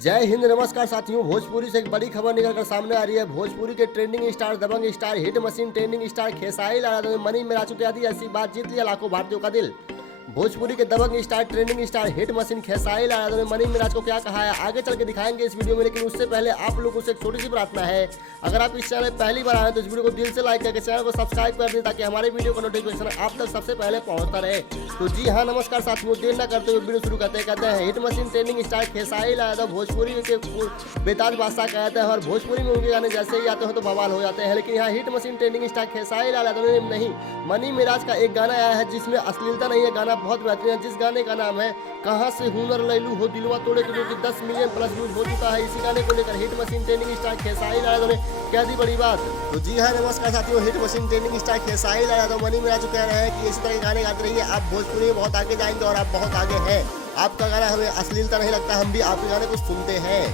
जय हिंद, नमस्कार साथियों। भोजपुरी से एक बड़ी खबर निकलकर सामने आ रही है। भोजपुरी के ट्रेंडिंग स्टार, दबंग star, hit machine trending star Khesari Lal Yadav ने मनी में राजू की ऐसी बात जीत लिया लाखों भारतीयों का दिल। भोजपुरी के दबंग star, trending star, hit machine Khesari Lal Yadav ने मनी मिराज को क्या कहा है आगे चल के दिखाएंगे इस वीडियो में। लेकिन उससे पहले आप लोगों से एक छोटी सी प्रार्थना है, अगर आप इस चैनल पहली बार आए तो इस वीडियो को दिल से लाइक करके चैनल को सब्सक्राइब कर दें ताकि हमारे वीडियो का नोटिफिकेशन आप तक सबसे पहले पहुंचता रहे। तो जी हाँ, नमस्कार साथियों, देर न करते हुए वीडियो शुरू कहते हैं hit machine trending star Khesari Lal Yadav Bhojpuri के बेताज बादशाह कहते हैं और भोजपुरी में उनके गाने जैसे ही आते हैं तो बवाल हो जाते हैं। लेकिन यहाँ hit machine trending star Khesari Lal Yadav ने नहीं, मनी मिराज का एक गाना आया है जिसमें अश्लीलता नहीं है। गाना बहुत बेहतरीन है, जिस गाने का नाम है कहाँ से हुनर लैलू हो दिलवा तोड़े के, जो कि 10 मिलियन प्लस व्यूज हो चुका है। इसी गाने को लेकर hit machine trending star Khesari Lal Yadav ने कह दी बड़ी बात। तो जी हाँ, नमस्कार साथियों, hit machine trending star Khesari Lal Yadav Mani Meraj कह रहे हैं कि इसी तरह के गाने गाते रहिए, आप भोजपुरी में बहुत आगे जाएंगे और आप बहुत आगे हैं। आपका गाना हमें अश्लीलता नहीं लगता, हम भी आपके गाने को सुनते हैं।